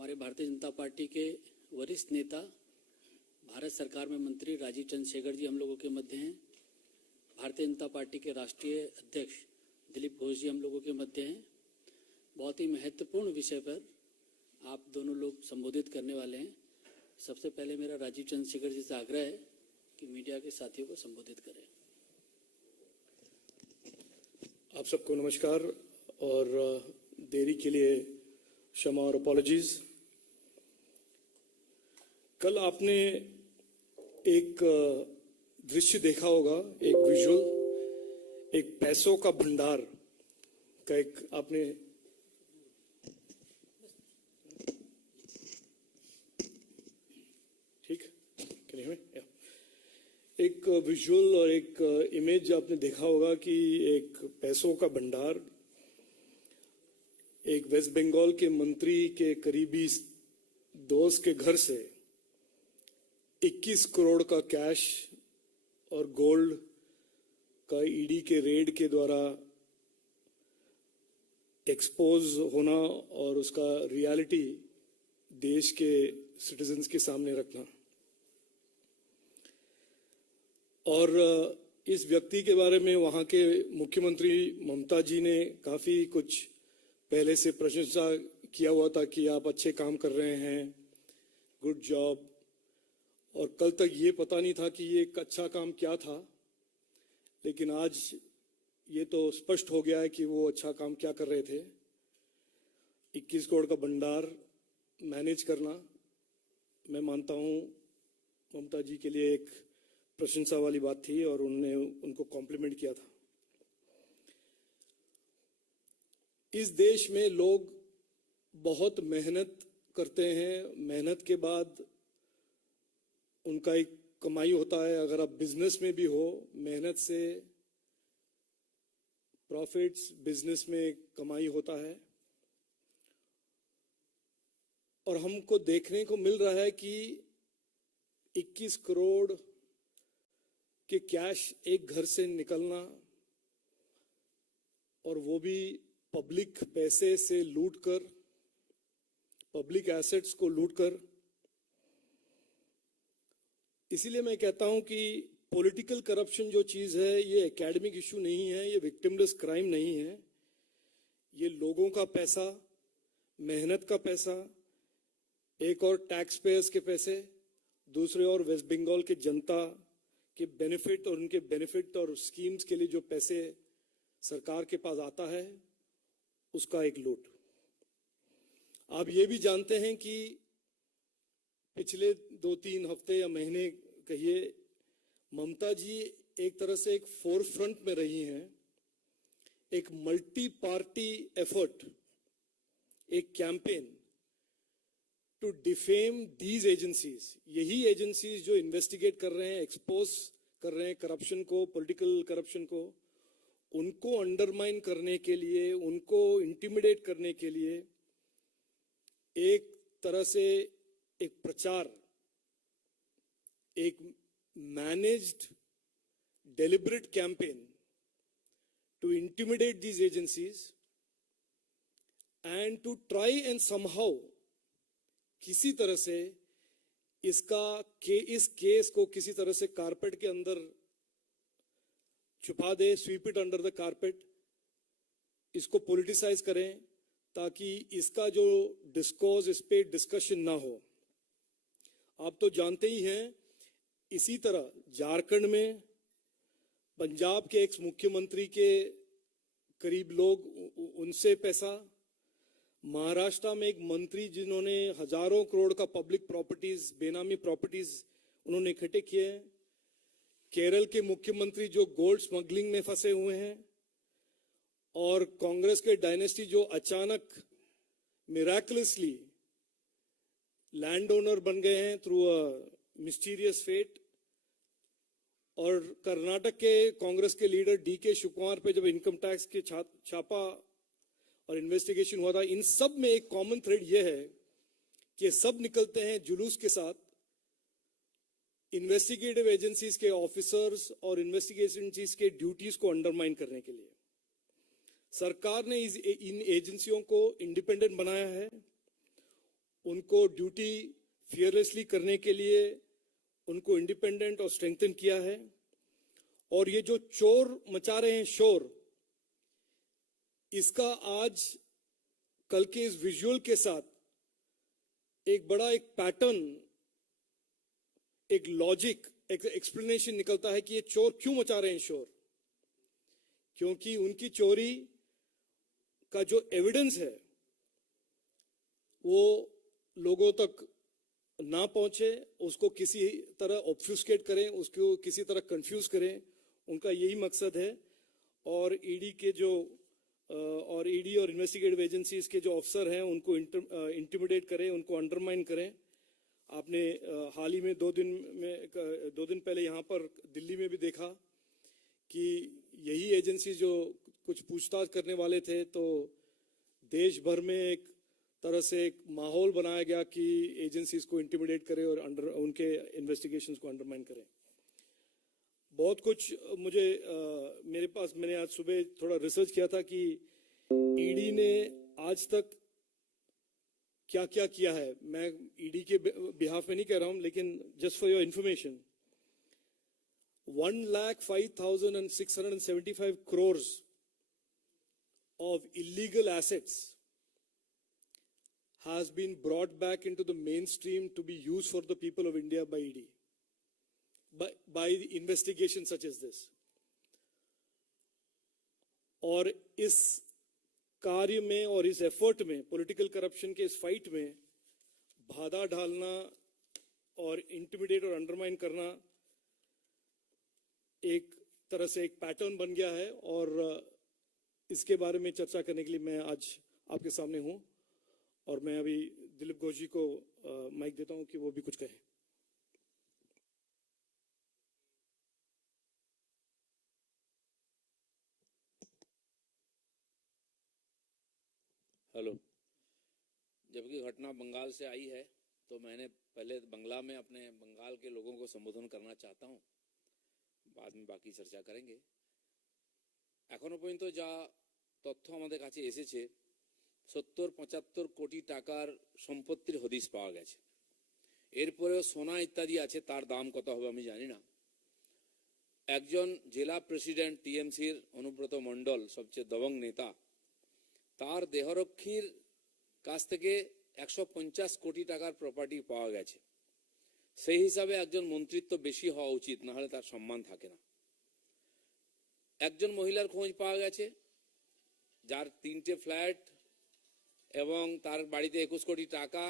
हमारे भारतीय जनता पार्टी के वरिष्ठ नेता, भारत सरकार में मंत्री राजीव चंद्रशेखर जी हम लोगों के मध्य हैं। भारतीय जनता पार्टी के राष्ट्रीय अध्यक्ष दिलीप घोष जी हम लोगों के मध्य हैं। बहुत ही महत्वपूर्ण विषय पर आप दोनों लोग संबोधित करने वाले हैं। सबसे पहले मेरा राजीव चंद्रशेखर जी से आग्रह है कि मीडिया के साथियों को संबोधित करें। आप सबको नमस्कार और देरी के लिए क्षमा और अपॉलॉजीज। कल आपने एक दृश्य देखा होगा, एक विजुअल, एक पैसों का भंडार का एक आपने ठीक एक विजुअल और एक इमेज आपने देखा होगा कि एक पैसों का भंडार एक वेस्ट बंगाल के मंत्री के करीबी दोस्त के घर से 21 करोड़ का कैश और गोल्ड का ईडी के रेड के द्वारा एक्सपोज होना और उसका रियलिटी देश के सिटीजन्स के सामने रखना। और इस व्यक्ति के बारे में वहां के मुख्यमंत्री ममता जी ने काफी कुछ पहले से प्रशंसा किया हुआ था कि आप अच्छे काम कर रहे हैं, गुड जॉब। और कल तक ये पता नहीं था कि ये एक अच्छा काम क्या था, लेकिन आज ये तो स्पष्ट हो गया है कि वो अच्छा काम क्या कर रहे थे। 21 करोड़ का भंडार मैनेज करना, मैं मानता हूं ममता जी के लिए एक प्रशंसा वाली बात थी और उन्होंने उनको कॉम्प्लीमेंट किया था। इस देश में लोग बहुत मेहनत करते हैं, मेहनत के बाद उनका एक कमाई होता है। अगर आप बिजनेस में भी हो, मेहनत से प्रॉफिट्स, बिजनेस में कमाई होता है। और हमको देखने को मिल रहा है कि 21 करोड़ के कैश एक घर से निकलना, और वो भी पब्लिक पैसे से लूटकर, पब्लिक एसेट्स को लूटकर। इसीलिए मैं कहता हूं कि पॉलिटिकल करप्शन जो चीज है, ये एकेडमिक इशू नहीं है, ये विक्टिमलेस क्राइम नहीं है। ये लोगों का पैसा, मेहनत का पैसा, एक और टैक्स पेयर्स के पैसे, दूसरे और वेस्ट बंगाल के जनता के बेनिफिट और उनके बेनिफिट और स्कीम्स के लिए जो पैसे सरकार के पास आता है, उसका एक लूट। आप ये भी जानते हैं कि पिछले 2-3 हफ्ते या महीने कहिए, ममता जी एक तरह से एक फोरफ्रंट में रही हैं। एक मल्टी पार्टी एफर्ट, एक campaign to defame these agencies. यही एजेंसीज जो इन्वेस्टिगेट कर रहे हैं, एक्सपोज कर रहे हैं करप्शन को, पॉलिटिकल करप्शन को, उनको अंडरमाइन करने के लिए, उनको इंटिमिडेट करने के लिए एक तरह से एक प्रचार, एक managed deliberate campaign to intimidate these agencies and to try and somehow किसी तरह से इस केस को किसी तरह से कारपेट के अंदर छुपा दे, sweep it under the carpet, इसको पॉलिटिसाइज करें ताकि इसका जो डिस्कोर्स, इस पे डिस्कशन ना हो। आप तो जानते ही हैं, इसी तरह झारखंड में पंजाब के एक्स मुख्यमंत्री के करीब लोग, उनसे पैसा, महाराष्ट्र में एक मंत्री जिन्होंने हजारों करोड़ का पब्लिक प्रॉपर्टीज, बेनामी प्रॉपर्टीज उन्होंने इकट्ठे किए हैं, केरल के मुख्यमंत्री जो गोल्ड स्मगलिंग में फंसे हुए हैं, और कांग्रेस के डायनेस्टी जो अचानक मिराकुलसली लैंड ओनर बन गए हैं थ्रू अ मिस्टीरियस फेट, और कर्नाटक के कांग्रेस के लीडर डीके शिवकुमार पे जब इनकम टैक्स के छापा और इन्वेस्टिगेशन हुआ था, इन सब में एक कॉमन थ्रेड यह है कि सब निकलते हैं जुलूस के साथ इन्वेस्टिगेटिव एजेंसीज के ऑफिसर्स और इन्वेस्टिगेशन एजेंसीज के ड्यूटीज को अंडरमाइन करने के लिए। सरकार ने इन एजेंसियों को इंडिपेंडेंट बनाया है उनको ड्यूटी फियरलेसली करने के लिए उनको इंडिपेंडेंट और स्ट्रेंथन किया है। और ये जो चोर मचा रहे हैं शोर, इसका आज कल के इस विजुअल के साथ एक बड़ा एक पैटर्न, एक लॉजिक, एक एक्सप्लेनेशन निकलता है कि ये चोर क्यों मचा रहे हैं शोर। क्योंकि उनकी चोरी का जो एविडेंस है वो लोगों तक ना पहुंचे, उसको किसी तरह ऑब्फ्यूस्केट करें, उसको किसी तरह कंफ्यूज करें, उनका यही मकसद है। और ईडी के जो और ईडी और इन्वेस्टिगेटिव एजेंसीज के जो अफसर हैं उनको इंटिमिडेट करें, उनको अंडरमाइन करें। आपने हाल ही में 2 दिन पहले यहाँ पर दिल्ली में भी देखा कि यही एजेंसी जो कुछ पूछताछ करने वाले थे, तो देश भर में एक तरह से एक माहौल बनाया गया कि एजेंसीज को इंटिमिडेट करें और उनके इन्वेस्टिगेशंस को अंडरमाइन करें। बहुत कुछ मुझे मेरे पास, मैंने आज सुबह थोड़ा रिसर्च किया था कि ईडी ने आज तक क्या क्या किया है। मैं ईडी के बिहाफ में नहीं कह रहा हूं, लेकिन just for your information, 1,05,675 crores of illegal assets has been brought back into the mainstream to be used for the people of India by ED, by investigation such as this. और इस कार्य में और इस एफर्ट में, political corruption के इस fight में बाधा डालना और इंटिमिडेट और अंडरमाइन करना एक तरह से एक पैटर्न बन गया है। और इसके बारे में चर्चा करने के लिए मैं आज आपके सामने हूं। और मैं अभी दिलीप घोष जी को माइक देता हूं कि वो भी कुछ कहें। हेलो। जबकि घटना बंगाल से आई है तो मैंने पहले बंगला में अपने बंगाल के लोगों को संबोधन करना चाहता हूं, बाद में बाकी चर्चा करेंगे। এখনো পর্যন্ত যা তথ্য আমাদের কাছে এসেছে 70-75 কোটি টাকার সম্পত্তির হদিশ পাওয়া গেছে। এরপরেও সোনা ইত্যাদি আছে, তার দাম কত হবে আমি জানি না। একজন জেলা প্রেসিডেন্ট টিএমসির অনুব্রত মণ্ডল, সবচেয়ে দবং নেতা, তার দেহরক্ষীর কাছ থেকে 150 কোটি টাকার প্রপার্টি পাওয়া গেছে। সেই হিসাবে একজন মন্ত্রিত্ব বেশি হওয়া উচিত, না হলে তার সম্মান থাকে না। একজন মহিলার খোঁজ পাওয়া গেছে যার 3টে ফ্ল্যাট এবং তার বাড়িতে 21 কোটি টাকা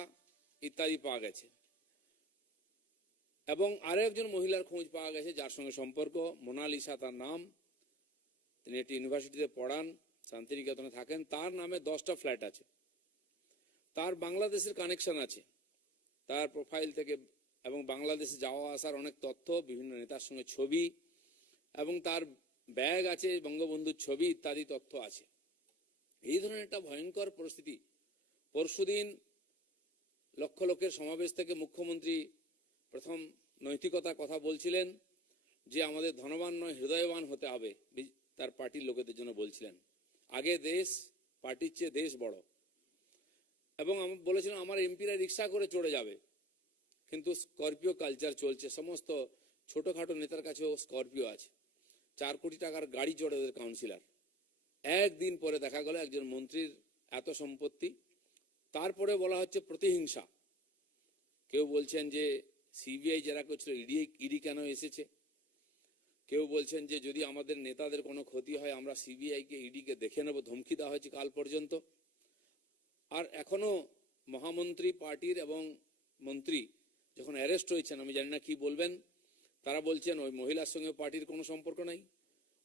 ইত্যাদি পাওয়া গেছে। এবং আরো একজন মহিলার খোঁজ পাওয়া গেছে যার সঙ্গে সম্পর্ক, মোনালিসা তার নাম, তিনি একটি ইউনিভার্সিটিতে পড়ান, শান্তিনিকেতনে থাকেন, তার নামে 10টা ফ্ল্যাট আছে। তার বাংলাদেশের কানেকশন আছে তার প্রোফাইল থেকে, এবং বাংলাদেশে যাওয়া আসার অনেক তথ্য, বিভিন্ন নেতার সঙ্গে ছবি, এবং তার ব্যাগ আছে, বঙ্গবন্ধুর ছবি ইত্যাদি তথ্য আছে। এই ধরনের একটা ভয়ঙ্কর পরিস্থিতি। পরশুদিন লক্ষ লোকের সমাবেশ থেকে মুখ্যমন্ত্রী প্রথম নৈতিকতার কথা বলছিলেন যে আমাদের ধনবান নয় হৃদয়বান হতে হবে, তার পার্টির লোকেদের জন্য বলছিলেন। আগে দেশ, পার্টির চেয়ে দেশ বড়। এবং আমি বলেছিলাম আমার এমপিরা রিক্সা করে চড়ে যাবে, কিন্তু স্করপিও কালচার চলছে। সমস্ত ছোটখাটো নেতার কাছেও স্করপিও আছে। 4 কোটি টাকার গাড়ি চড়ে ওদের কাউন্সিলর। একদিন পরে দেখা গেল একজন মন্ত্রীর এত সম্পত্তি। তারপরে বলা হচ্ছে প্রতিহিংসা। কেউ বলছেন যে সিবিআই যারা করছিল ইডি কেন এসেছে, কেউ বলছেন যে যদি আমাদের নেতাদের কোনো ক্ষতি হয় আমরা সিবিআইকে ইডিকে দেখে নেব, ধমকি দেওয়া হয়েছে কাল পর্যন্ত। আর এখনো মহামন্ত্রী পার্টির এবং মন্ত্রী যখন অ্যারেস্ট হয়েছেন, আমি জানি না কি বলবেন, তারা বলছেন ওই মহিলার সঙ্গে পার্টির কোনো সম্পর্ক নাই,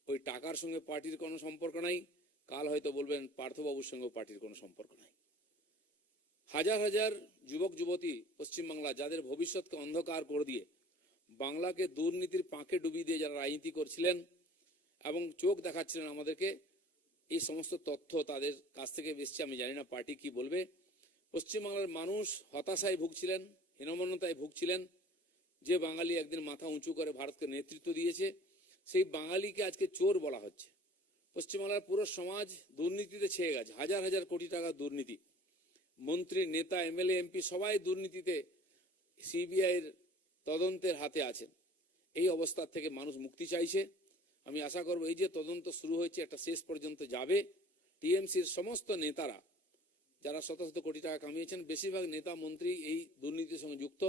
ওই টাকার সঙ্গে পার্টির কোনো সম্পর্ক নাই, কাল হয়তো বলবেন পার্থবাবুর সঙ্গে পার্টির কোনো সম্পর্ক নাই। হাজার হাজার যুবক যুবতী পশ্চিমবাংলা যাদের ভবিষ্যৎকে অন্ধকার করে দিয়ে, বাংলাকে দুর্নীতির পাঁকে ডুবিয়ে দিয়ে যারা রাজনীতি করছিলেন এবং চোখ দেখাচ্ছিলেন আমাদেরকে, এই সমস্ত তথ্য তাদের কাছ থেকে এসেছে। আমি জানি না পার্টি কি বলবে। পশ্চিমবাংলার মানুষ হতাশায় ভুগছিলেন, হীনমন্যতায় ভুগছিলেন। যে বাঙালি একদিন মাথা উঁচু করে ভারতকে নেতৃত্ব দিয়েছে, সেই বাঙালিকে আজকে চোর বলা হচ্ছে। পশ্চিমবাংলার পুরো সমাজ দুর্নীতিতে ছেয়ে গেছে, হাজার হাজার কোটি টাকার দুর্নীতি। মন্ত্রী, নেতা, এমএলএ, এমপি সবাই দুর্নীতিতে সিবিআইয়ের তদন্তের হাতে আছেন। এই অবস্থা থেকে মানুষ মুক্তি চাইছে। আমি আশা করব এই যে তদন্ত শুরু হয়েছে একটা শেষ পর্যন্ত যাবে। টিএমসির সমস্ত নেতারা যারা শত শত কোটি টাকা কামিয়েছেন, বেশিরভাগ নেতা মন্ত্রী এই দুর্নীতির সঙ্গে যুক্ত।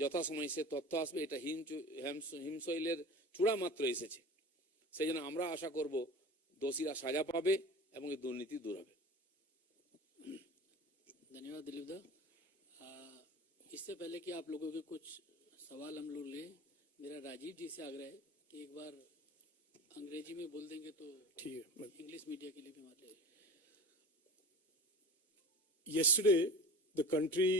যথাসময়ে সে তথ্য আসবে। এটা হিমশৈলের চূড়া মাত্র এসেছে। সেই জন্য আমরা আশা করব দোষীরা সাজা পাবে এবং এই দুর্নীতি দূর হবে। धन्यवाद दिलीप दा। इससे पहले कि आप लोगों के कुछ सवाल हम लोग लें, मेरा राजीव जी से आग्रह है कि एक बार अंग्रेजी में बोल देंगे तो ठीक है। इंग्लिश मीडिया के लिए भी मान ले। Yesterday, the country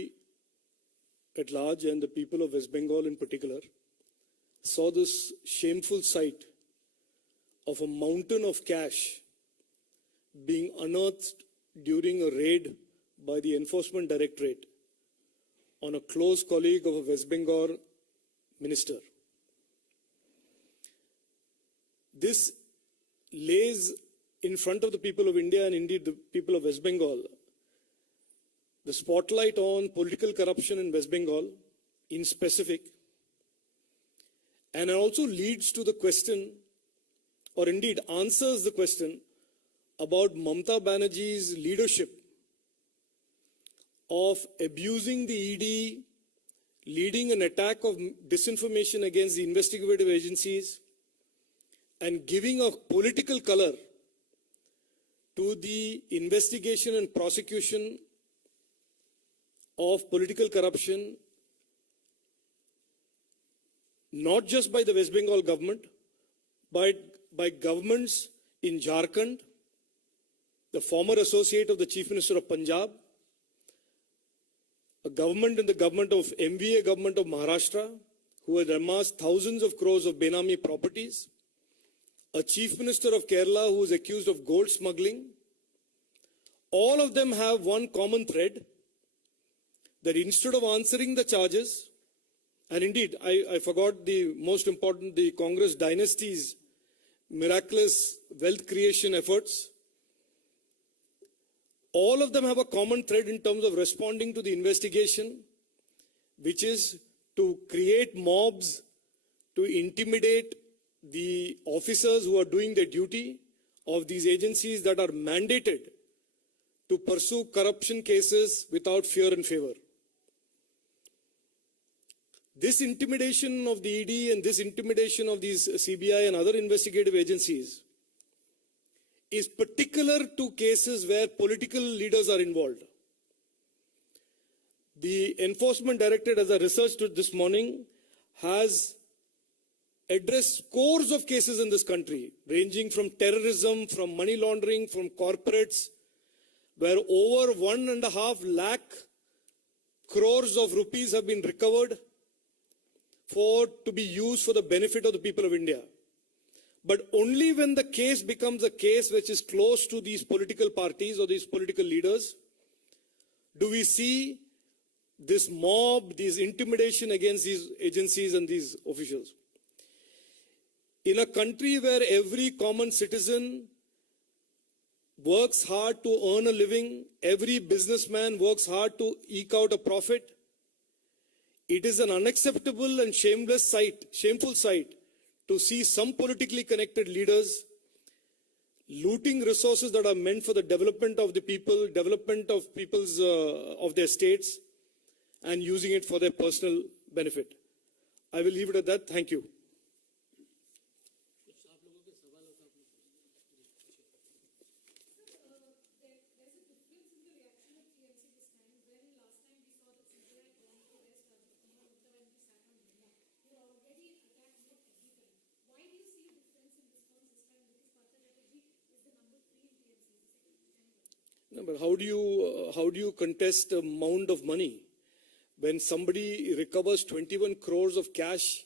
at large and the people of West Bengal in particular saw this shameful sight of a mountain of cash being unearthed during a raid by the Enforcement Directorate on a close colleague of a West Bengal minister. This lays in front of the people of India and indeed the people of West Bengal the spotlight on political corruption in West Bengal in specific, and also leads to the question, or indeed answers the question, about Mamata Banerjee's leadership of abusing the ED, leading an attack of disinformation against the investigative agencies, and giving a political color to the investigation and prosecution of political corruption, not just by the West Bengal government, but by governments in Jharkhand, the former associate of the Chief Minister of Punjab, a government in the government of MVA government of Maharashtra, who had amassed thousands of crores of Benami properties, a Chief Minister of Kerala who is accused of gold smuggling. All of them have one common thread, that instead of answering the charges, and indeed, I forgot the most important, the Congress dynasty's miraculous wealth creation efforts, all of them have a common thread in terms of responding to the investigation, which is to create mobs, to intimidate the officers who are doing their duty of these agencies that are mandated to pursue corruption cases without fear and favor. This intimidation of the ED and this intimidation of these CBI and other investigative agencies is particular to cases where political leaders are involved. The Enforcement Directorate, as I researched it this morning, has addressed scores of cases in this country, ranging from terrorism, from money laundering, from corporates, where over 1.5 lakh crores of rupees have been recovered to be used for the benefit of the people of India. But only when the case becomes a case which is close to these political parties or these political leaders do we see this mob, this intimidation against these agencies and these officials. In a country where every common citizen works hard to earn a living, every businessman works hard to eke out a profit, it is an unacceptable and shameful sight to see some politically connected leaders looting resources that are meant for the development of the people, development of people's of their states, and using it for their personal benefit. I will leave it at that. Thank you. No, but how do you contest a mound of money when somebody recovers 21 crores of cash?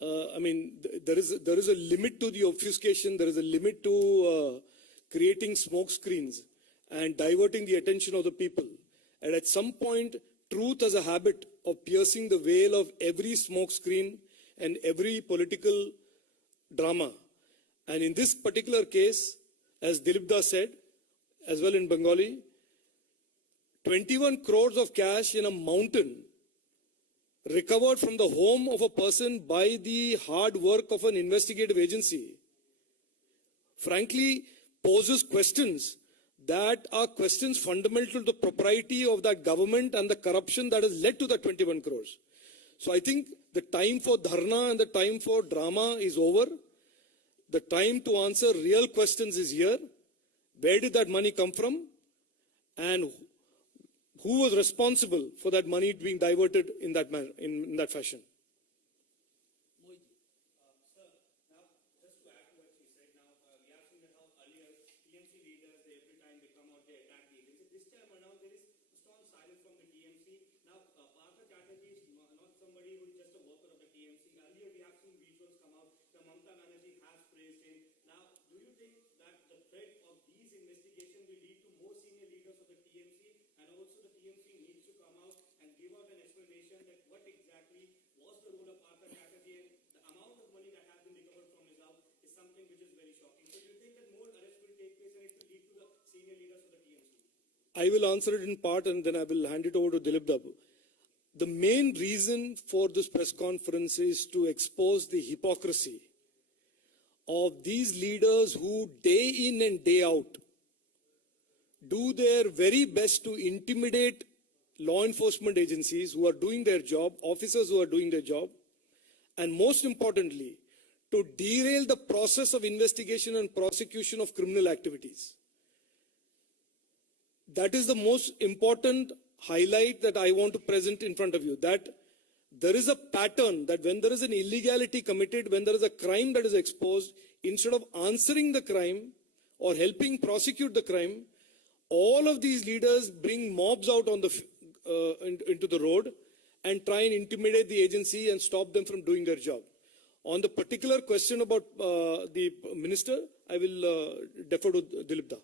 I mean, there is a limit to the obfuscation. There is a limit to creating smoke screens and diverting the attention of the people. And at some point, truth has a habit of piercing the veil of every smoke screen and every political drama. And in this particular case, as Dilip Das said, as well in Bengali, 21 crores of cash in a mountain recovered from the home of a person by the hard work of an investigative agency, frankly, poses questions that are questions fundamental to the propriety of that government and the corruption that has led to that 21 crores. So I think the time for dharna and the time for drama is over. The time to answer real questions is here. Where did that money come from? And who was responsible for that money being diverted in that manner, in that fashion? I will answer it in part and then I will hand it over to Dilip Dabu. The main reason for this press conference is to expose the hypocrisy of these leaders who day in and day out do their very best to intimidate law enforcement agencies who are doing their job, officers who are doing their job, and most importantly, to derail the process of investigation and prosecution of criminal activities. That is the most important highlight that I want to present in front of you, that there is a pattern that when there is an illegality committed, when there is a crime that is exposed, instead of answering the crime or helping prosecute the crime, all of these leaders bring mobs out on into the road and try and intimidate the agency and stop them from doing their job. On the particular question about the minister, I will defer to Dilip Da.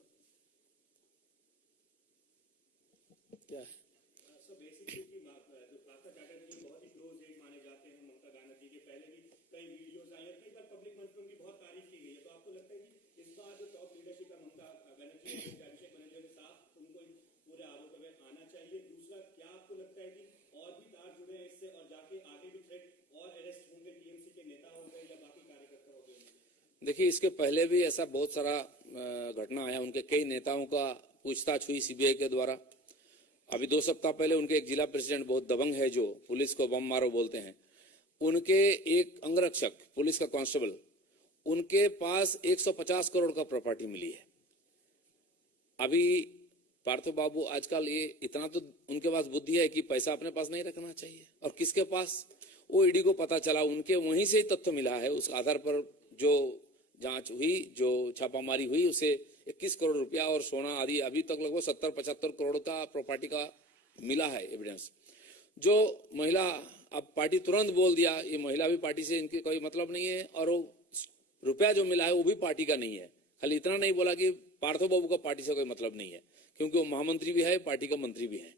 देखिए, इसके पहले भी ऐसा बहुत सारा घटना आया, उनके कई नेताओं का पूछताछ हुई सीबीआई के द्वारा। अभी 2 सप्ताह पहले उनके एक जिला प्रेसिडेंट बहुत दबंग है, जो पुलिस को बम मारो बोलते हैं, उनके एक अंगरक्षक पुलिस का कांस्टेबल, उनके पास 150 करोड़ का प्रॉपर्टी मिली है। अभी पार्थो बाबू आजकल ये इतना तो उनके पास बुद्धि है कि पैसा अपने पास नहीं रखना चाहिए, और किसके पास, वो ईडी को पता चला, उनके वहीं से ही तथ्य मिला है। उस आधार पर जो जांच हुई, जो छापामारी हुई, उसे 21 करोड़ रुपया और सोना आदि अभी तक लगभग 70-75 करोड़ का प्रॉपर्टी का मिला है एविडेंस। जो महिला, अब पार्टी तुरंत बोल दिया ये महिला भी पार्टी से इनके कोई मतलब नहीं है, और वो रुपया जो मिला है वो भी पार्टी का नहीं है। खाली इतना नहीं बोला कि पार्थो बाबू का पार्टी से कोई मतलब नहीं है, क्योंकि वो महामंत्री भी है, पार्टी का मंत्री भी है।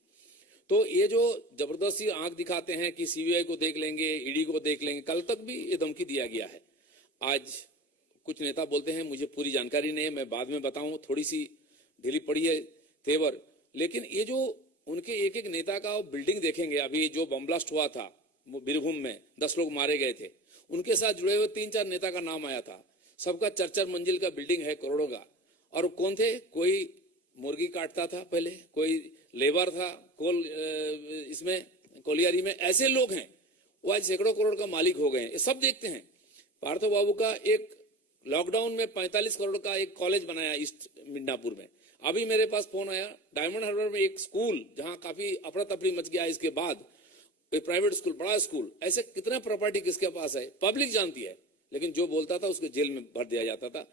तो ये जो जबरदस्ती आंख दिखाते हैं कि सीबीआई को देख लेंगे, ईडी को देख लेंगे, कल तक भी ये धमकी दिया गया है। आज कुछ नेता बोलते हैं मुझे पूरी जानकारी नहीं है, मैं बाद में बताऊं, थोड़ी सी ढीली पड़ी है तेवर। लेकिन ये जो उनके एक एक नेता का बिल्डिंग देखेंगे, अभी जो बम ब्लास्ट हुआ था बीरभूम में 10 लोग मारे गए थे, उनके साथ जुड़े हुए 3-4 नेता का नाम आया था। सबका 4-4 मंजिल का बिल्डिंग है करोड़ों का। और कौन थे? कोई मुर्गी काटता था पहले, कोई लेबर था इसमें कोलियारी में, ऐसे लोग हैं वो आज सैकड़ों करोड़ का मालिक हो गए हैं। ये सब देखते हैं। पार्थो बाबू का एक लॉकडाउन में 45 करोड़ का एक कॉलेज बनाया ईस्ट मिदनापुर में। अभी मेरे पास फोन आया, डायमंड हार्बर में एक स्कूल जहां काफी अफरा तफरी मच गया, इसके बाद कोई प्राइवेट स्कूल, बड़ा स्कूल, ऐसे कितना प्रॉपर्टी किसके पास है पब्लिक जानती है। लेकिन जो बोलता था उसको जेल में भर दिया जाता था।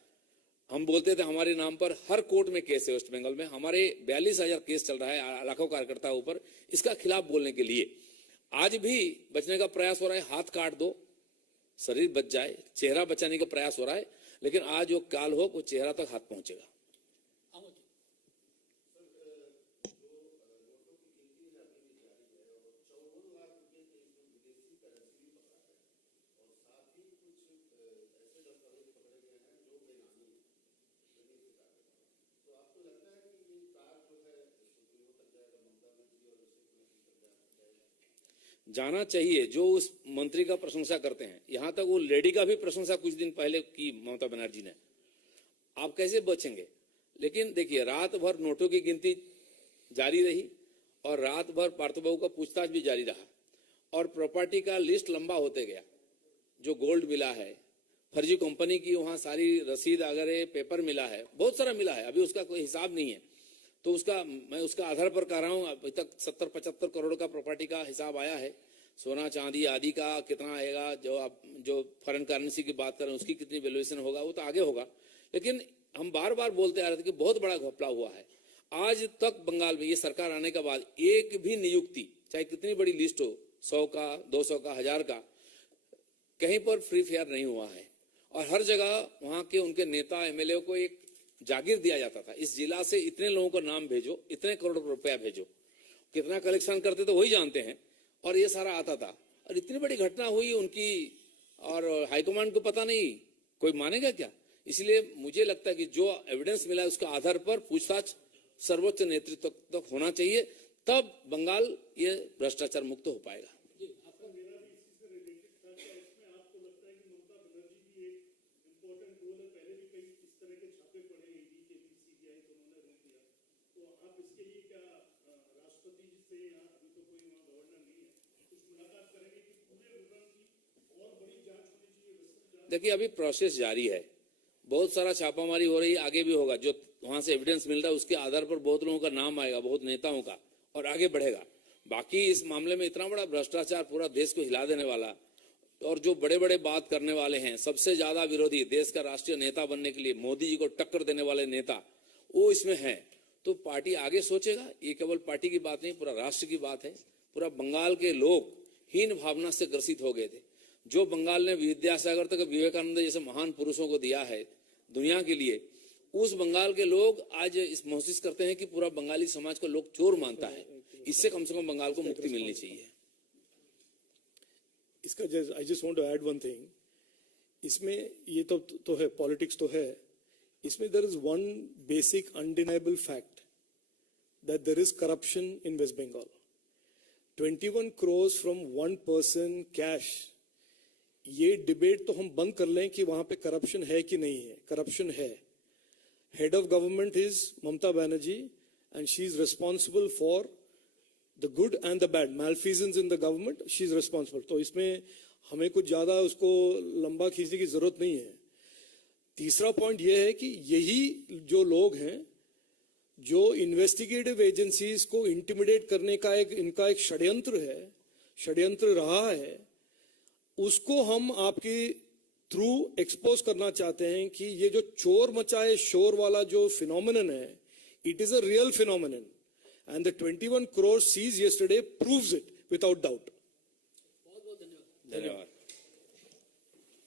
हम बोलते थे हमारे नाम पर हर कोर्ट में केस है वेस्ट बंगाल में, हमारे 42,000 केस चल रहा है लाखों कार्यकर्ताओं पर इसका खिलाफ बोलने के लिए। आज भी बचने का प्रयास हो रहा है, हाथ काट दो शरीर बच जाए, चेहरा बचाने का प्रयास हो रहा है, लेकिन आज जो काल हो वो चेहरा तक हाथ पहुंचेगा। जाना चाहिए जो उस मंत्री का प्रशंसा करते हैं। यहां तक वो लेडी का भी प्रशंसा कुछ दिन पहले की ममता बनर्जी ने। आप कैसे बचेंगे? लेकिन देखिए, रात भर नोटों की गिनती जारी रही और रात भर पार्थबाबू का पूछताछ भी जारी रहा और प्रॉपर्टी का लिस्ट लंबा होते गया। जो गोल्ड मिला है, फर्जी कंपनी की वहां सारी रसीद वगैरह पेपर मिला है, बहुत सारा मिला है, अभी उसका कोई हिसाब नहीं है। तो मैं उसका आधार पर कह रहा हूं, अभी तक 70-75 करोड़ का प्रॉपर्टी का हिसाब आया है। सोना चांदी आदि का कितना आएगा, जो फॉरेन करेंसी की बात करें उसकी कितनी वैल्यूएशन होगा, वो तो आगे होगा। लेकिन हम बार बार बोलते आ रहे थे कि बहुत बड़ा घपला हुआ है। आज तक बंगाल में ये सरकार आने के बाद एक भी नियुक्ति, चाहे कितनी बड़ी लिस्ट हो, 100 का, 200 का, 1000 का, कहीं पर फ्री फेयर नहीं हुआ है। और हर जगह वहां के उनके नेता एमएलए को एक जागीर दिया जाता था, इस जिला से इतने लोगों का नाम भेजो, इतने करोड़ रुपया भेजो, कितना कलेक्शन करते तो वही जानते हैं, और ये सारा आता था। और इतनी बड़ी घटना हुई उनकी, और हाईकमांड को पता नहीं, कोई मानेगा क्या? इसलिए मुझे लगता है कि जो एविडेंस मिला है उसके आधार पर पूछताछ सर्वोच्च नेतृत्व तक होना चाहिए, तब बंगाल ये भ्रष्टाचार मुक्त हो पाएगा। देखिए, अभी प्रोसेस जारी है, बहुत सारा छापामारी हो रही है, आगे भी होगा। जो वहां से एविडेंस मिल रहा है उसके आधार पर बहुत लोगों का नाम आएगा, बहुत नेताओं का, और आगे बढ़ेगा। बाकी इस मामले में इतना बड़ा भ्रष्टाचार पूरा देश को हिला देने वाला, और जो बड़े बड़े बात करने वाले हैं, सबसे ज्यादा विरोधी, देश का राष्ट्रीय नेता बनने के लिए मोदी जी को टक्कर देने वाले नेता, वो इसमें है। तो पार्टी आगे सोचेगा। ये केवल पार्टी की बात नहीं, पूरा राष्ट्र की बात है। पूरा बंगाल के लोग हीन भावना से ग्रसित हो गए थे। जो बंगाल ने विद्यासागर तक विवेकानंद जैसे महान पुरुषों को दिया है दुनिया के लिए, उस बंगाल के लोग आज इस महसूस करते हैं कि पूरा बंगाली समाज को लोग चोर मानता है। इससे कम से कम बंगाल को मुक्ति मिलनी चाहिए। इसका I just want to add one thing. इसमें ये तो है, पॉलिटिक्स तो है। इसमें there is one basic undeniable fact that there is corruption in West Bengal. 21 crores from one person cash. ये डिबेट तो हम बंद कर लें कि वहां पे करप्शन है कि नहीं है। करप्शन है। Head of government is Mamata Banerjee and she is responsible for the good and the bad. Malfeasance in the government, she is responsible. तो इसमें हमें कुछ ज्यादा उसको लंबा खींचने की जरूरत नहीं है। तीसरा पॉइंट यह है कि यही जो लोग हैं जो इन्वेस्टिगेटिव एजेंसीज को इंटिमिडेट करने का इनका एक षड्यंत्र है, षड्यंत्र रहा है, उसको हम आपके थ्रू एक्सपोज करना चाहते हैं कि ये जो चोर मचाए शोर वाला जो फिनोमिनन है, it is a real phenomenon and the 21 crores seized yesterday proves it without doubt. धन्यवाद।